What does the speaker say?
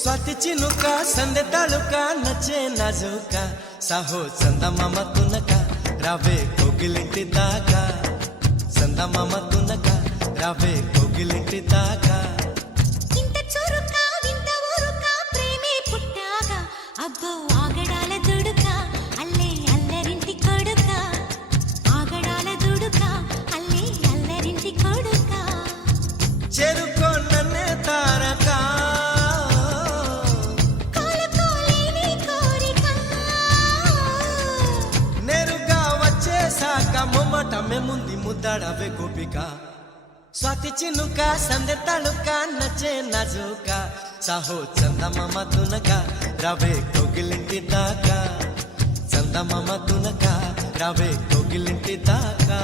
स्वाती चिनुका संदे तालुका नचे नाजुका साहो चंदा मामा तुनका रावे कोगिलिंटी दाका चंदा मामा तुनका रावे कोगिलिंटी दाका इंत चुरुका विंत ऊरुका प्रेमे पुट्टागा अब्बो आगडाల దుడుకా అల్లే అల్లరింటి కొడుకా ఆగడాల దుడుకా అల్లే అల్లరింటి కొడుకా చెరుకో నన్నే తారకా మొమ్మటమే ముందు ముద్దాడవే గోపిక స్వాతి చినుక సందె తళుక నచ్చే నాజుక సాహో చందమామ తునక రవే కోగిలింటి దాకా చందమామ తునక రవే కోగిలింటి దాకా